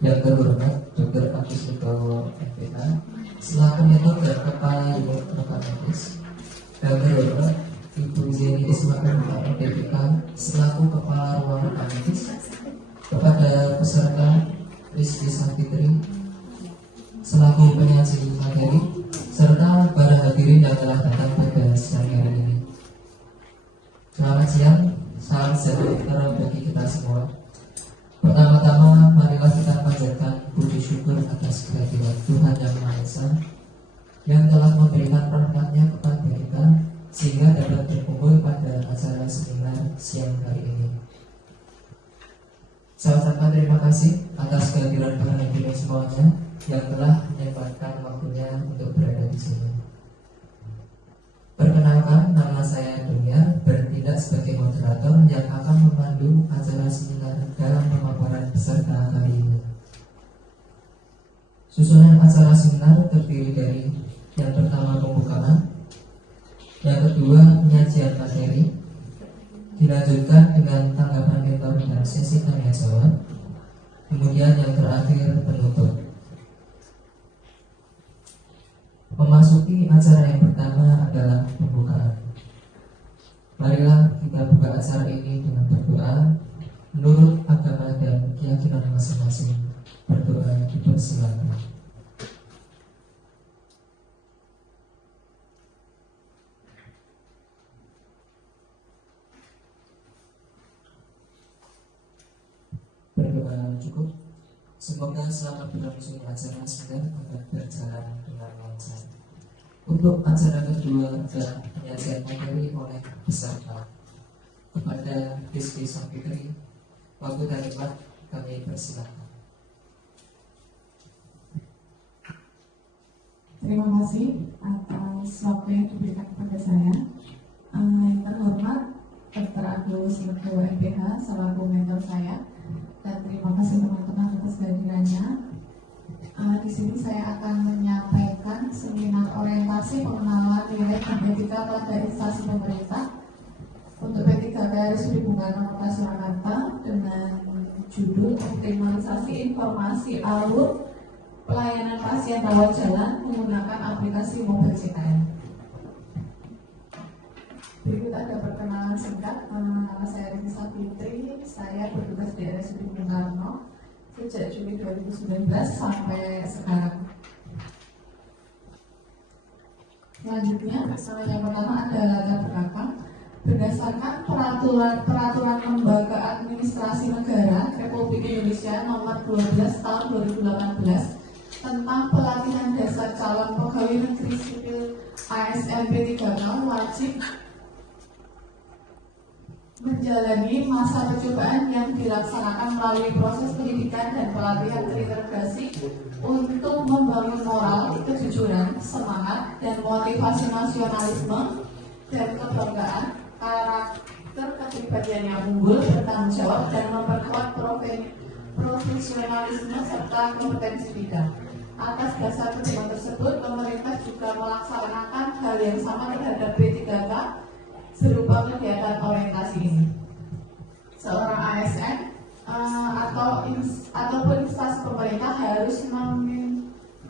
Yang terhormat Dr. Agus Wibowo MPH selaku Mentor dan Kepala Unit Rekam Medis. Yang terhormat Ibu Zeni Ismail MPPK selaku Kepala Ruang Rekam Medis. Kepada peserta Rizky Safitri selaku penyaji materi, serta para hadirin yang telah datang pada siang hari ini. Selamat siang, salam sejahtera bagi kita semua. Pertama-tama, marilah kita panjatkan puji syukur atas kehadiran Tuhan Yang Maha Esa yang telah memberikan rahmat-Nya kepada kita sehingga dapat berkumpul pada acara seminar siang hari ini. Saya ucapkan terima kasih atas kehadiran para hadirin semuanya yang telah menyempatkan waktunya untuk berada di sini. Perkenalkan, nama saya Dunia, bertindak sebagai moderator yang akan memandu acara seminar dalam pemaparan peserta kali ini. Susunan acara seminar terdiri dari yang pertama pembukaan, yang kedua penyajian materi, dilanjutkan dengan tanggapan mentor dan sesi tanya jawab, kemudian yang terakhir penutup. Memasuki acara yang pertama adalah pembukaan. Marilah kita buka acara ini dengan berdoa menurut agama dan keyakinan masing-masing. Berdoa dipersilakan. Berdoa cukup. Semoga selama berlangsung acara seminar akan berjalan dengan lancar. Untuk acara kedua adalah penyajian materi oleh peserta. Kepada Rizky Safitri, waktu dan tempat kami persilakan. Terima kasih atas waktu yang diberikan kepada saya. Yang terhormat Dr. Agus Wibowo MPH selaku mentor saya. Dan terima kasih teman-teman atas kehadirannya. Di sini saya akan menyampaikan seminar orientasi pengenalan nilai dan etika pada instansi pemerintah untuk P3K RSUD Bung Karno Kota Surakarta dengan judul optimalisasi informasi alur pelayanan pasien rawat jalan menggunakan aplikasi mobile CKN. Berikut ada perkenalan singkat. Nama saya Rizky Safitri. Saya bertugas di RSUD Bung Karno sejak Juli 2019 sampai sekarang. Selanjutnya, yang pertama ada latar belakang. Berdasarkan peraturan Lembaga Administrasi Negara Republik Indonesia Nomor 12 Tahun 2018 tentang pelatihan dasar calon pegawai negeri sipil ASN P3K wajib menjalani masa percobaan yang dilaksanakan melalui proses pendidikan dan pelatihan terintegrasi untuk membangun moral, kejujuran, semangat, dan motivasi nasionalisme dan kebanggaan, karakter kepribadian yang unggul, bertanggung jawab, dan memperkuat profesionalisme serta kompetensi bidang. Atas dasar pertimbangan tersebut, pemerintah juga melaksanakan hal yang sama terhadap P3K berupa kegiatan orientasi ini. Seorang ASN ataupun instansi pemerintah harus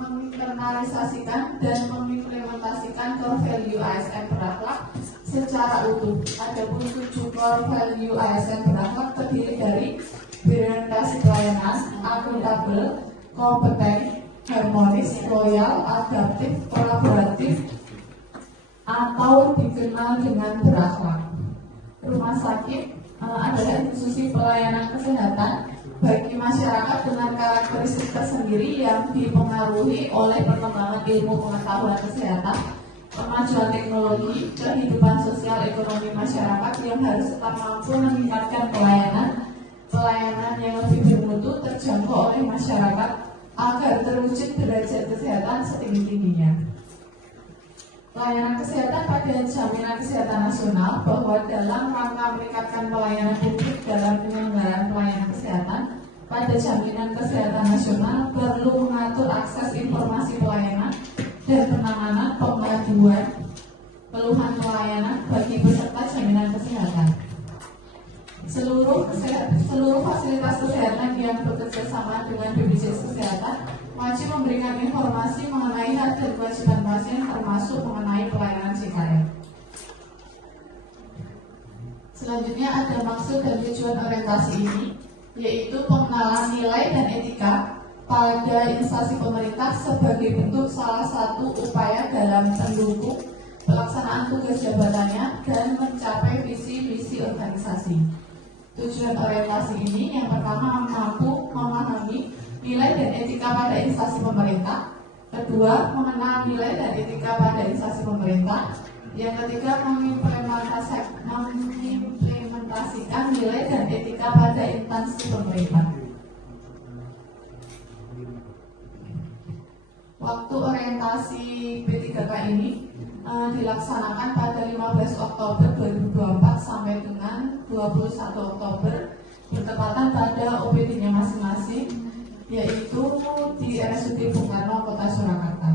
menginternalisasikan dan mengimplementasikan core value ASN berakhlak secara utuh. Adapun 7 core value ASN berakhlak terdiri dari berorientasi pelayanan, akuntabel, kompeten, harmonis, loyal, adaptif, kolaboratif, atau dikenal dengan berakhlak. Rumah sakit adalah institusi pelayanan kesehatan bagi masyarakat dengan karakteristik tersendiri yang dipengaruhi oleh perkembangan ilmu pengetahuan kesehatan, kemajuan teknologi, kehidupan sosial ekonomi masyarakat yang harus tetap mampu meningkatkan pelayanan yang lebih bermutu terjangkau oleh masyarakat agar terwujud derajat kesehatan setinggi-tingginya. Pelayanan kesehatan pada jaminan kesehatan nasional bahwa dalam rangka meningkatkan pelayanan publik dalam penyelenggaraan pelayanan kesehatan pada jaminan kesehatan nasional perlu mengatur akses informasi pelayanan dan penanganan pengaduan keluhan pelayanan bagi peserta jaminan kesehatan. Seluruh fasilitas kesehatan yang bekerja sama dengan BPJS Kesehatan wajib memberikan informasi mengenai hak dan kewajiban pasien termasuk mengenai pelayanan CKM. Selanjutnya ada maksud dan tujuan orientasi ini, yaitu pengenalan nilai dan etika pada instansi pemerintah sebagai bentuk salah satu upaya dalam mendukung pelaksanaan tugas jabatannya dan mencapai visi-misi organisasi. Tujuan orientasi ini yang pertama mampu memahami nilai dan etika pada instansi pemerintah, kedua mengenal nilai dan etika pada instansi pemerintah, yang ketiga mengimplementasikan nilai dan etika pada instansi pemerintah. Waktu orientasi P3K ini dilaksanakan pada 15 Oktober 2024 sampai dengan 21 Oktober bertepatan pada OPD-nya masing-masing, yaitu di RSUD Bung Karno, Kota Surakarta.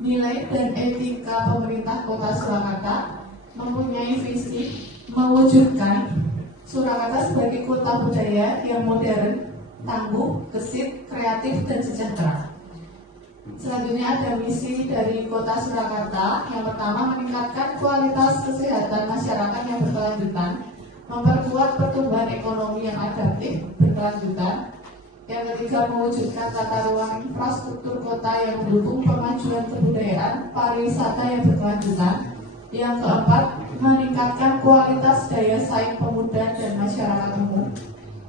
Nilai dan etika pemerintah Kota Surakarta mempunyai visi mewujudkan Surakarta sebagai kota budaya yang modern, tangguh, gesit, kreatif, dan sejahtera. Selanjutnya ada misi dari Kota Surakarta. Yang pertama, meningkatkan kualitas kesehatan masyarakat yang berkelanjutan, memperkuat pertumbuhan ekonomi yang adaptif berkelanjutan. Yang ketiga, mewujudkan tata ruang infrastruktur kota yang mendukung pemajuan kebudayaan pariwisata yang berkelanjutan. Yang keempat, meningkatkan kualitas daya saing pemuda dan masyarakat umum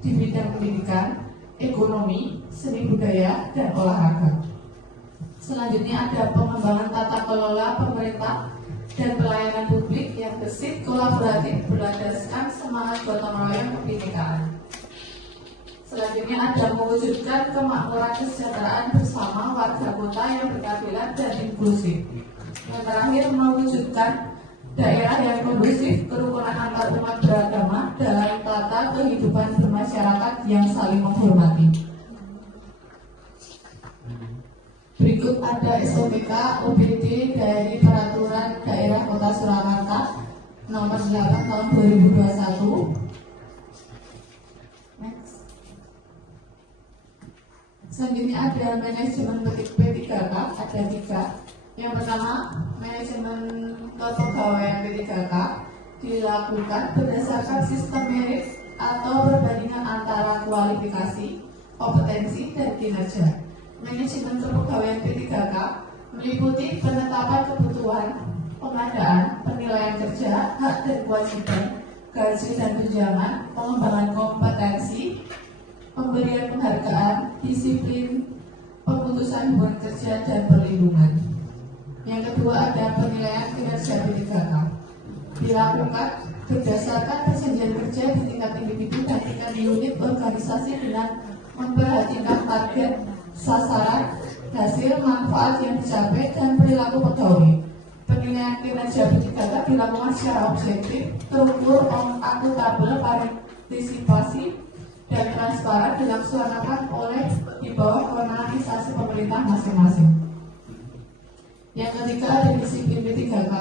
di bidang pendidikan, ekonomi, seni budaya, dan olahraga. Selanjutnya ada pengembangan tata kelola pemerintah dan pelayanan publik yang gesit, kolaboratif, berlandaskan semangat gotong royong kebinekaan. Selanjutnya ada mewujudkan kemakmuran kesejahteraan bersama warga kota yang berkeadilan dan inklusif. Yang terakhir, mewujudkan daerah yang kondusif, kerukunan antar umat beragama dalam tata kehidupan bermasyarakat yang saling menghormati. Berikut ada SOPK OPD dari Peraturan Daerah Kota Surakarta Nomor 8 Tahun 2021. Next. Selanjutnya ada manajemen P3K, ada 3. Yang pertama, manajemen kepegawaian P3K dilakukan berdasarkan sistem merit atau perbandingan antara kualifikasi, kompetensi, dan kinerja. Manajemen kepegawaian P3K meliputi penetapan kebutuhan, pengadaan, penilaian kerja, hak dan kewajiban, gaji dan tunjangan, pengembangan kompetensi, pemberian penghargaan, disiplin, pemutusan hubungan kerja, dan perlindungan. Yang kedua ada penilaian kinerja P3K. Dilakukan berdasarkan perjanjian kerja di tingkat individu dan tingkat unit organisasi dengan memperhatikan target, sasaran, hasil, manfaat yang dicapai, dan perilaku pegawai. Penilaian kinerja P3K dilakukan secara objektif, terukur, akuntabel, partisipasi, dan transparan dilaksanakan oleh di bawah kewenangan instansi pemerintah masing-masing. Yang ketiga ada disiplin P3K.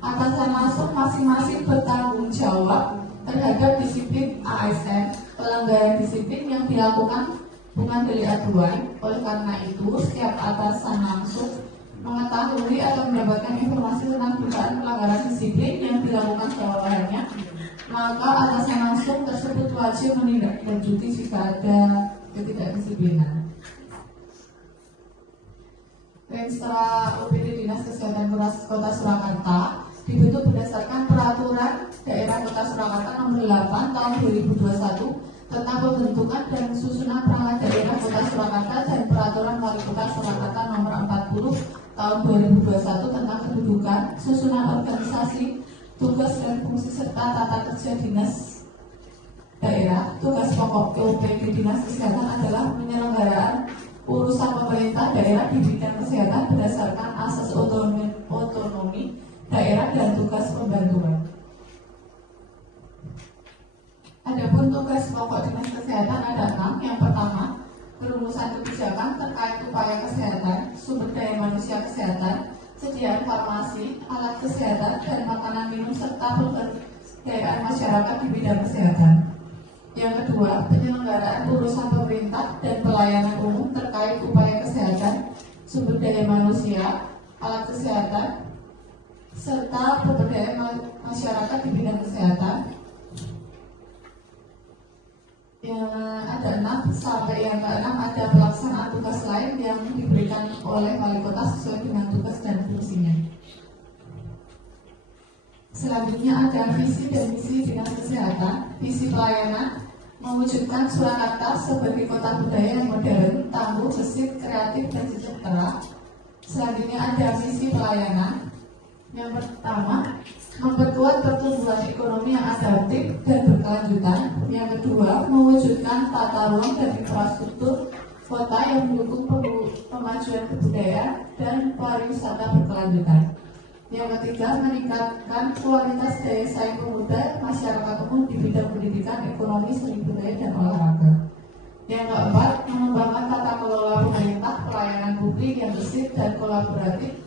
Atasan langsung masing-masing bertanggung jawab terhadap disiplin ASN. Pelanggaran disiplin yang dilakukan bukan delik aduan. Oleh karena itu, setiap atasan langsung mengetahui atau mendapatkan informasi tentang dugaan pelanggaran disiplin yang dilakukan bawahannya, maka atasan langsung tersebut wajib menindaklanjuti jika ada ketidakdisiplinan. Setelah OPD Dinas Kesehatan Kota Surakarta dibentuk berdasarkan Peraturan Daerah Kota Surakarta Nomor 8 Tahun 2021 tentang pembentukan dan susunan perangkat daerah Kota Surakarta dan Peraturan Wali Kota Surakarta Nomor 40 Tahun 2021 tentang kedudukan, susunan organisasi, tugas dan fungsi serta tata kerja dinas daerah. Tugas pokok OPD Dinas Kesehatan adalah penyelenggaraan urusan pemerintah daerah di bidang kesehatan berdasarkan asas otonomi daerah dan tugas pembantuan. Adapun tugas pokok dinas kesehatan ada 6. Yang pertama, perumusan kebijakan terkait upaya kesehatan, sumber daya manusia kesehatan, sediaan farmasi, alat kesehatan dan makanan minum serta kesejahteraan masyarakat di bidang kesehatan. Yang kedua, penyelenggaraan urusan pemerintah dan pelayanan umum terkait upaya kesehatan, sumber daya manusia, alat kesehatan, serta pemberdayaan masyarakat di bidang kesehatan. Yang ada 6 sampai yang ke-6 ada pelaksanaan tugas lain yang diberikan oleh wali kota sesuai dengan tugas dan fungsinya. Selanjutnya ada visi dan misi dinas kesehatan. Visi pelayanan mewujudkan Surakarta sebagai kota budaya yang modern, tangguh, gesit, kreatif, dan sejahtera. Selanjutnya ada misi pelayanan. Yang pertama, memperkuat pertumbuhan ekonomi yang adaptif dan berkelanjutan. Yang kedua, mewujudkan tata ruang dan infrastruktur kota yang mendukung pemajuan kebudayaan dan pariwisata berkelanjutan. Yang ketiga, meningkatkan kualitas daya saing pemuda masyarakat umum di bidang pendidikan, ekonomi, seni budaya, dan olahraga. Yang keempat, mengembangkan tata kelola pemerintah pelayanan publik yang bersih dan kolaboratif,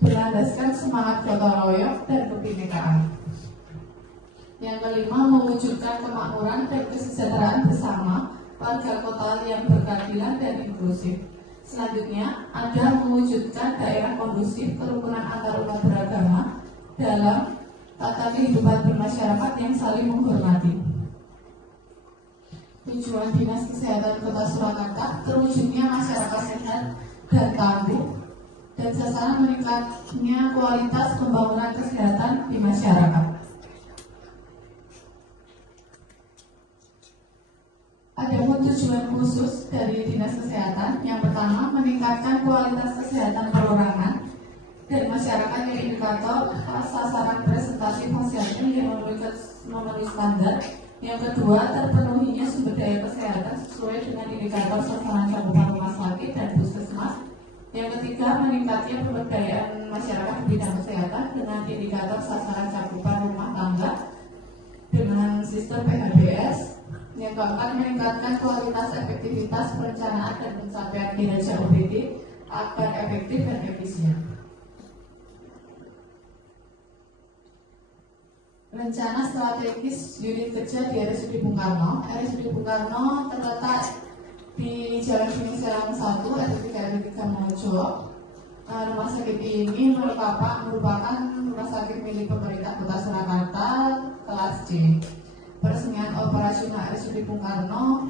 berlandaskan semangat gotong royong dan kebinekaan. Yang kelima, mewujudkan kemakmuran dan kesejahteraan bersama warga kota yang berkeadilan dan inklusif. Selanjutnya, ada mewujudkan daerah kondusif kerukunan antarumat beragama dalam tata kehidupan bermasyarakat yang saling menghormati. Tujuan Dinas Kesehatan Kota Surakarta terwujudnya masyarakat sehat dan tangguh, dan sasaran meningkatnya kualitas pembangunan kesehatan di masyarakat. Adapun tujuan khusus dari Dinas Kesehatan, yang pertama, meningkatkan kualitas kesehatan perorangan dan masyarakat yang indikator sasaran presentasi fasilitas yang memenuhi standar. Yang kedua, terpenuhinya sumber daya kesehatan sesuai dengan indikator sasaran cakupan rumah sakit dan puskesmas. Yang ketiga, meningkatnya pemberdayaan masyarakat di bidang kesehatan dengan indikator sasaran cakupan rumah tangga dengan sistem PHBS. Yang keempat, meningkatkan kualitas efektivitas perencanaan dan pencapaian kinerja OPD agar efektif dan efisien. Rencana strategis unit kerja di RSUD Bung Karno. RSUD Bung Karno terletak di Jalan Gunung Serang 1, RT 3 Mojo. Rumah sakit ini merupakan rumah sakit milik pemerintah Kota Surakarta kelas C. Peresmian operasional RSUD Bung Karno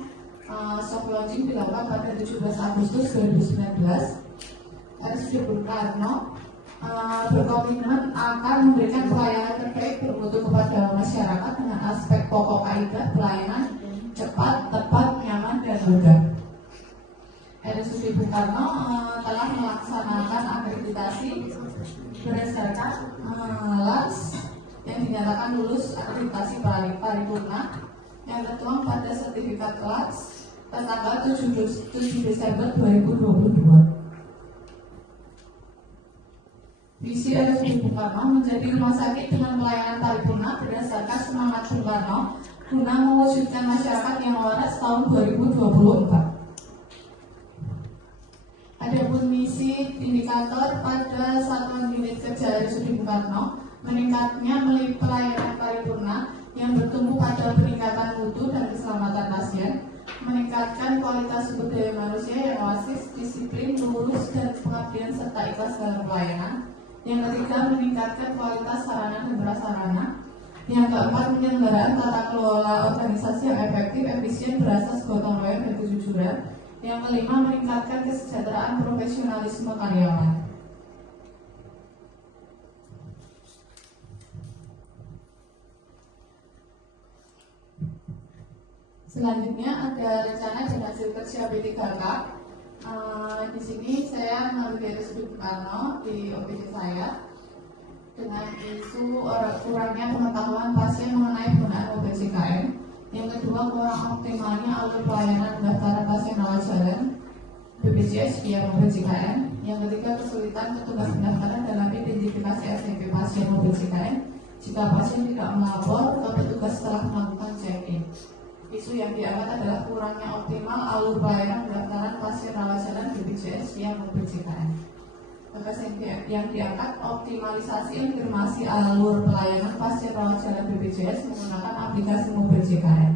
soft launching dilakukan pada 17 Agustus 2019. RSUD Bung Karno berkomitmen akan memberikan pelayanan terbaik bermutu kepada masyarakat dengan aspek pokok kaidah pelayanan cepat, tepat, nyaman, dan mudah. RSUD Bung Karno telah melaksanakan akreditasi berdasarkan LAS yang dinyatakan lulus akreditasi paripurna yang tertuang pada sertifikat LAS tanggal 7 Desember 2022. Visi RSUD Bung Karno menjadi rumah sakit dengan pelayanan paripurna berdasarkan semangat Bung Karno guna mewujudkan masyarakat yang waras tahun 2024. Adapun misi indikator pada satuan unit kerja RSUD Bung Karno, meningkatnya pelayanan paripurna yang bertumbuh pada peningkatan mutu dan keselamatan pasien, meningkatkan kualitas sumber daya manusia yang wasis, disiplin, lurus, dan pengabdian serta ikhlas dalam pelayanan. Yang ketiga, meningkatkan kualitas sarana dan prasarana. Yang keempat, penyelenggaraan tata kelola organisasi yang efektif, efisien, berasas gotong royong dan kejujuran. Yang kelima, meningkatkan kesejahteraan profesionalisme karyawan. Selanjutnya ada rencana dan hasil kerja B3K. Di sini saya mengambil dari sudut Karno di OPD saya dengan isu kurangnya pengetahuan pasien mengenai penggunaan mobil JKN. Yang kedua, kurang optimalnya alur pelayanan pendaftaran pasien rawat jalan BPJS via mobil JKN. Yang ketiga, kesulitan petugas pendaftaran dalam identifikasi STP pasien mobil JKN jika pasien tidak melapor ke petugas setelah melakukan check-in. Isu yang diangkat adalah kurangnya optimal alur pelayanan pendaftaran pasien rawat jalan BPJS via mobil JKN. Tugas yang diangkat optimalisasi informasi alur pelayanan pasien rawat jalan BPJS menggunakan aplikasi mobil JKN.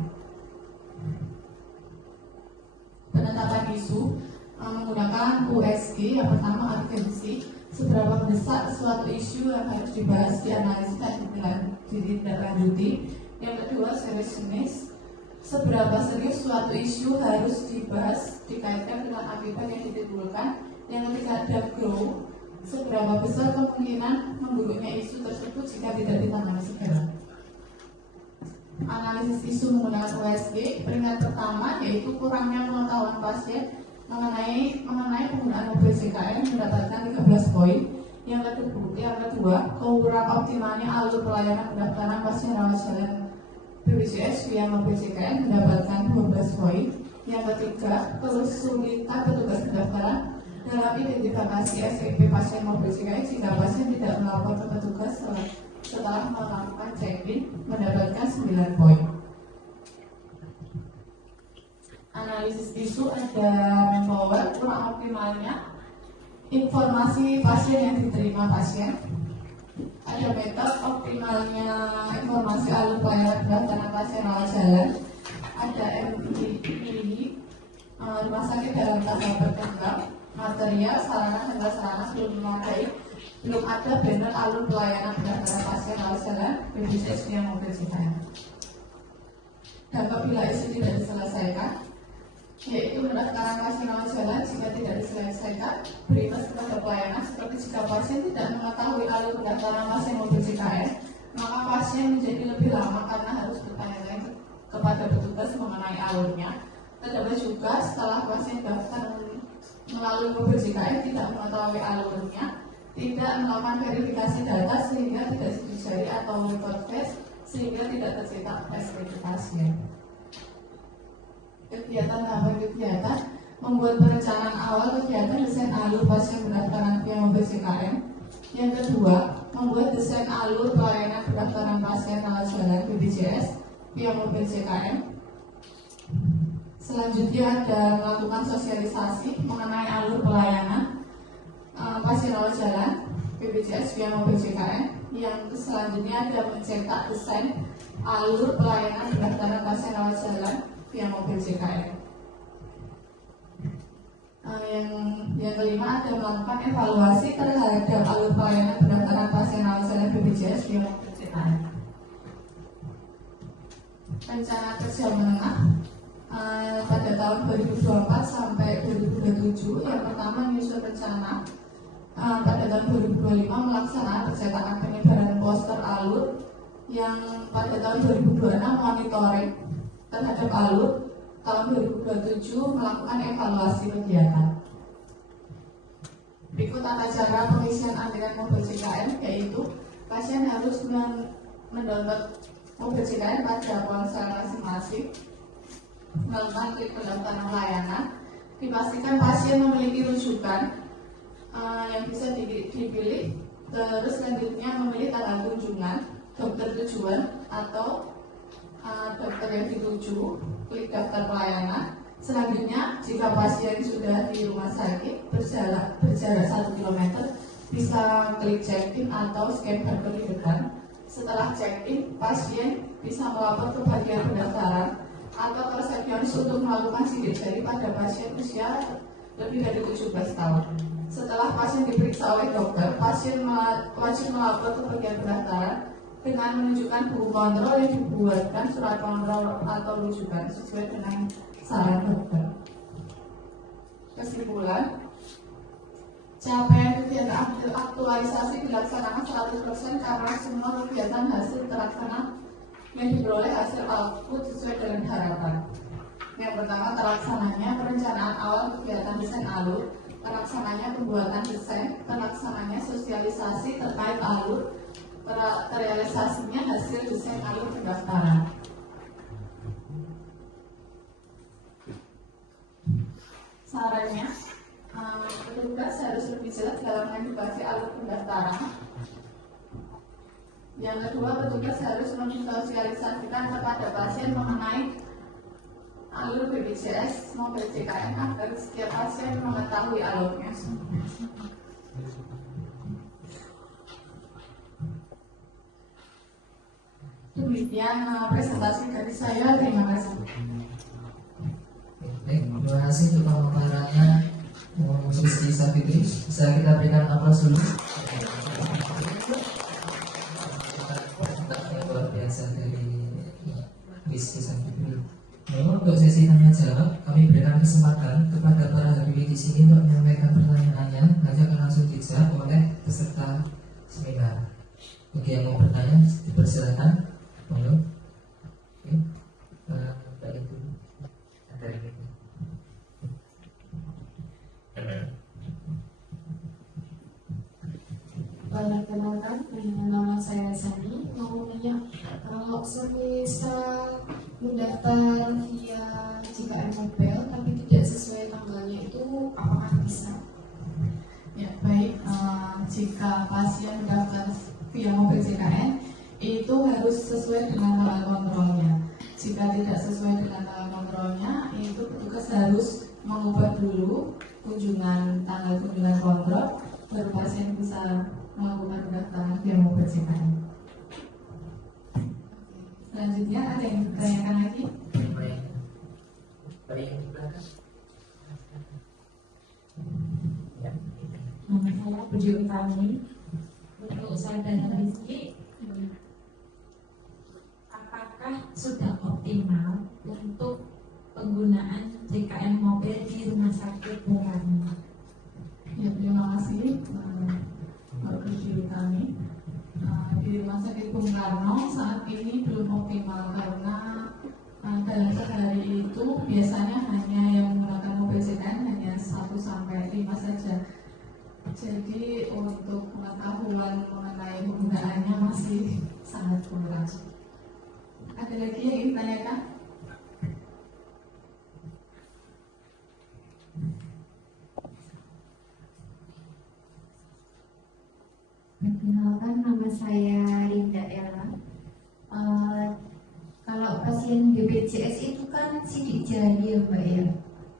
Penetapan isu menggunakan USG. Yang pertama, urgensi, seberapa mendesak suatu isu yang harus dibahas, dianalisis dan ditindaklanjuti. Yang kedua, seriousness, seberapa serius suatu isu harus dibahas dikaitkan dengan akibat yang ditimbulkan. Yang ketiga, ada grow, seberapa besar kemungkinan memburuknya isu tersebut jika tidak ditangani segera. Analisis isu menggunakan USG. Peringkat pertama yaitu kurangnya pengetahuan pasien mengenai penggunaan mobil JKN mendapatkan 13 poin. Yang kedua, kurang optimalnya alur pelayanan pendaftaran pasien rawat jalan BPJS via mobil JKN mendapatkan 12 poin. Yang ketiga, kesulitan petugas pendaftaran dalam identifikasi SEP pasien mobil JKN jika pasien tidak melapor ke petugas setelah melakukan check-in mendapatkan 9 poin. Analisis isu ada manpower, kurang optimalnya informasi pasien yang diterima pasien. Ada metode optimalnya informasi alur pelayanan pendaftaran pasien rawat jalan. Ada MII, rumah sakit dalam tahap berkembang. Material, sarana dan prasarana belum memadai, belum ada banner alur pelayanan pendaftaran pasien rawat jalan BPJS yang mobil JKN. Dan apabila isu tidak diselesaikan, yaitu pendaftaran pasien rawat jalan jika tidak diselesaikan, berimbas kepada pelayanan seperti jika pasien tidak mengetahui alur pendaftaran pasien mobil JKN, maka pasien menjadi lebih lama karena harus bertanya-tanya kepada petugas mengenai alurnya. Terdapat juga setelah pasien daftar melalui mobil JKN tidak mengetahui alurnya, tidak melakukan verifikasi data sehingga tidak sidik jari atau record face sehingga tidak tercetak SPP pasien. Kegiatan membuat perencanaan awal kegiatan desain alur pasien pendaftaran via mobil JKN. Yang kedua, membuat desain alur pelayanan pendaftaran pasien rawat jalan BPJS via mobil JKN. Selanjutnya ada melakukan sosialisasi mengenai alur pelayanan pasien rawat jalan BPJS via mobil JKN. Yang selanjutnya ada mencetak desain alur pelayanan pendaftaran pasien rawat jalan via mobil JKN. Yang kelima ada melakukan evaluasi terhadap alur pelayanan pendaftaran pasien rawat jalan BPJS via mobil JKN. Rencana kerja menengah pada tahun 2024 sampai 2027. Yang pertama, menyusun rencana pada tahun 2025 melaksanakan percetakan penyebaran poster alur. Yang pada tahun 2026 monitoring terhadap alur. Tahun 2027 melakukan evaluasi kegiatan. Berikut tata cara pengisian antrian mobil JKN, yaitu pasien harus mendownload mobil JKN pada ponsel masing-masing, melakukan klik pendaftaran layanan, dipastikan pasien memiliki rujukan yang bisa dipilih, terus selanjutnya memilih tanggal kunjungan, dokter tujuan atau dokter yang dituju, klik daftar pelayanan. Selanjutnya, jika pasien sudah di rumah sakit berjarak 1 km, bisa klik check-in atau scan barcode di depan. Setelah check-in, pasien bisa melapor ke bagian pendaftaran atau ke resepsionis untuk melakukan sidik jari pada pasien usia lebih dari 17 tahun. Setelah pasien diperiksa oleh dokter, pasien wajib melapor ke bagian pendaftaran dengan menunjukkan buku kontrol yang dibuatkan surat kontrol atau rujukan sesuai dengan saran dokter. Kesimpulan, capaian kegiatan aktualisasi dilaksanakan 100% karena semua kegiatan hasil terlaksana yang diperoleh hasil output sesuai dengan harapan. Yang pertama, terlaksananya perencanaan awal kegiatan desain alur, terlaksananya pembuatan desain, terlaksananya sosialisasi terkait alur, terrealisasinya hasil desain alur pendaftaran. Sarannya, petugas harus lebih jelas dalam mengedukasi alur pendaftaran. Yang kedua, petugas harus mensosialisasikan kepada pasien mengenai alur BPJS mobil JKN agar setiap pasien mengetahui alurnya. Demikian presentasi dari saya. Terima kasih. Baik, terima kasih untuk pemaparannya Susi Safitri. Bisa kita berikan aplaus dulu. Yang luar biasa dari Susi Safitri. Lalu untuk sesi tanya jawab, kami berikan kesempatan kepada para hadirin di sini untuk menyampaikan pertanyaannya. Nanti akan langsung dijawab oleh peserta seminar. Bagi yang mau bertanya, dipersilakan. Monggo. Oke. Mbak itu ada ini. Perkenalkan, nama saya Sani. Mau nanya, kalau semisal mendaftar via JKN Mobile tapi tidak sesuai tanggalnya itu apakah bisa? Ya, baik. Jika pasien mendaftar via mobil JKN, itu harus sesuai dengan tanggal kontrolnya. Jika tidak sesuai dengan tanggal kontrolnya, itu petugas harus mengubah dulu tanggal kunjungan kontrol, baru pasien bisa melakukan pendaftaran via mobil JKN. Selanjutnya ada yang ditanyakan lagi? Baik, di belakang. Nama saya Budi Utami. Untuk saudara Rizky, apakah sudah optimal untuk penggunaan JKN mobil di rumah sakit Bung Karno? Ya, terima kasih Mbak Budi Utami. Di rumah sakit Bung Karno saat ini belum optimal karena dalam sehari itu biasanya hanya yang menggunakan mobil JKN hanya 1 sampai 5 saja. Jadi untuk pengetahuan mengenai penggunaannya masih sangat kurang. Ada lagi yang ingin ditanyakan? Perkenalkan, nama saya Rinda Ella. Kalau pasien BPJS itu kan sidik jari ya Mbak ya.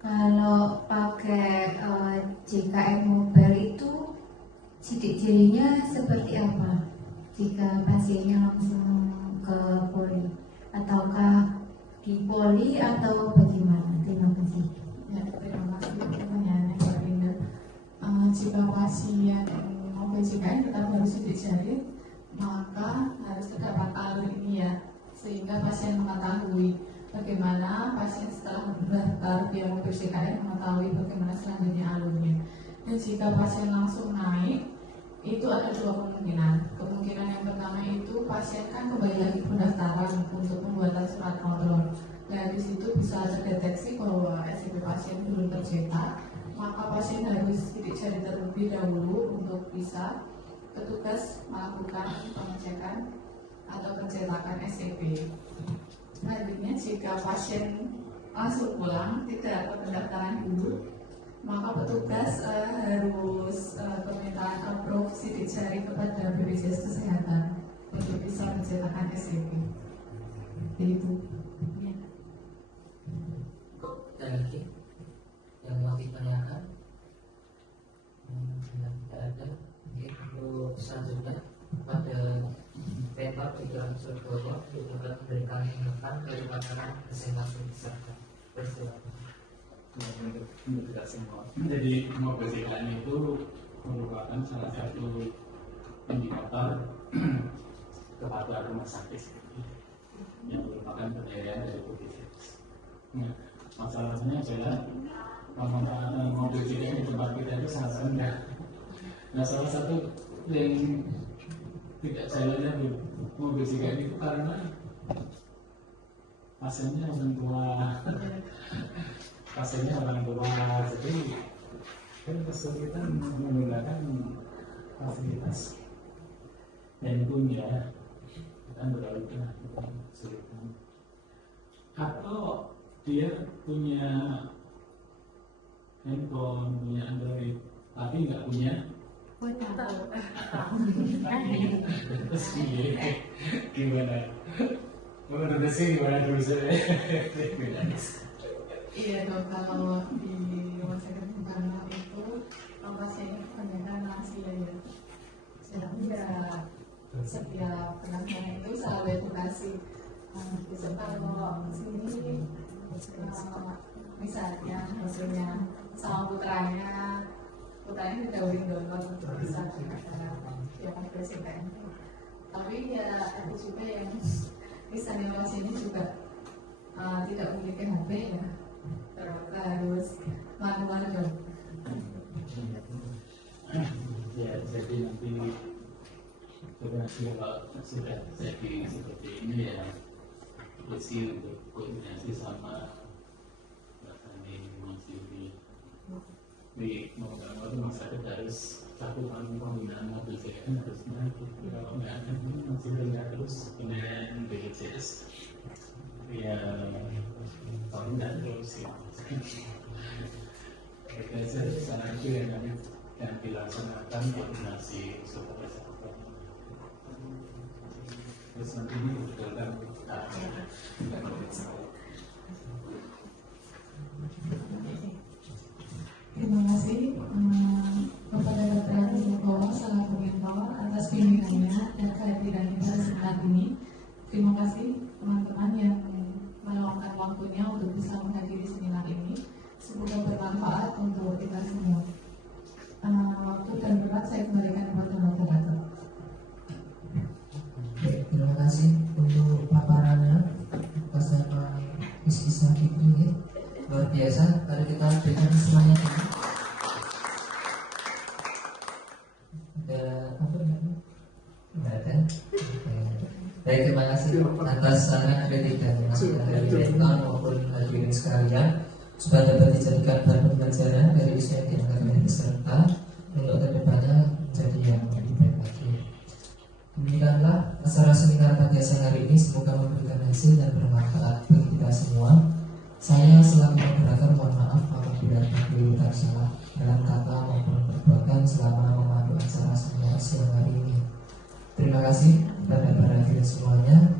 Kalau pakai JKN Mobile itu sidik jarinya seperti apa? Jika pasiennya langsung ke poli, ataukah di poli atau bagaimana? Terima kasih. Ya, terima kasih pertanyaannya Mbak Rinda. Jika pasien mobil JKN tetap harus sidik jari, maka harus terdapat alurnya sehingga pasien mengetahui bagaimana pasien setelah mendaftar via mobil JKN mengetahui bagaimana selanjutnya alurnya. Dan jika pasien langsung naik, itu ada 2 kemungkinan. Kemungkinan yang pertama itu pasien kan kembali lagi pendaftaran untuk pembuatan surat kontrol. Dari situ bisa terdeteksi bahwa SIP pasien belum tercetak, maka pasien harus sidik jari terlebih dahulu untuk bisa petugas melakukan pengecekan atau pencetakan SCP. Selanjutnya, jika pasien langsung pulang, tidak ada pendaftaran dulu, maka petugas harus permintaan approve sidik jari kepada BPJS Kesehatan untuk bisa mencetakan SCP. Itu. Ada lagi yang mau ditanyakan? Tidak ada. Oke, untuk selanjutnya pada Pemkab Pikiran Surabaya juga memberikan himbawan dari Badan Kesehatan Masyarakat. Persilakan. Untuk tidak semua. Jadi mobil JKN itu merupakan salah satu indikator kepada rumah sakit yang merupakan penilaian dari BPJS. Nah, masalahnya adalah pemanfaatan mobil JKN di tempat kita itu sangat rendah. Nah, salah satu yang tidak jalannya di mobil JKN itu karena pasiennya orang tua. Pasiennya orang tua, jadi kan kesulitan menggunakan fasilitas yang punya, kan berlalu kesulitan. Atau dia punya handphone, punya Android, tapi nggak punya. Terus gimana? Menurut saya gimana dulu saya? Iya dok, kalau di rumah sakit Bung Karno itu pasiennya kebanyakan lansia ya. Jadi ya setiap penanganan itu selalu edukasi. Bisa kalau sini misalnya hasilnya sama putranya sudah win donor untuk bisa yang presiden. Tapi ya ada juga yang misalnya pasien ini juga tidak memiliki HP ya, terus harus manual dong. Ya, jadi nanti kalau sudah jadi seperti ini ya, isi untuk koordinasi sama Tani masih di mau nggak mau rumah sakit harus cakupan penggunaan mobil CN harus naik. Kalau nggak ada masih dengar terus kemudian BPJS ya kalau nggak terus ya. Oke, sana itu yang dilaksanakan koordinasi supaya terus nanti ini dalam Terima kasih kepada Dr. Joko selaku mentor atas bimbingannya dan kehadirannya pada saat ini. Terima kasih teman-teman yang meluangkan waktunya untuk bisa menghadiri seminar ini. Semoga bermanfaat untuk kita semua. Waktu dan berat saya kembalikan kepada Dr. Terima kasih untuk paparannya bersama kisah itu ya. Luar biasa. Mari kita berikan semuanya dulu. Ada apa namanya? Tidak ada. Baik, terima kasih atas saran kritik dan masukan dari rektor maupun hadirin sekalian supaya dapat dijadikan bahan pembelajaran dari isu yang diangkat oleh peserta untuk kedepannya menjadi yang lebih baik lagi. Demikianlah acara seminar pagi siang hari ini, semoga memberikan hasil dan bermanfaat bagi kita semua. Saya selaku moderator mohon maaf apabila terkeliru salah dalam kata maupun perbuatan selama memandu acara seminar siang hari ini. Terima kasih kepada para hadirin semuanya.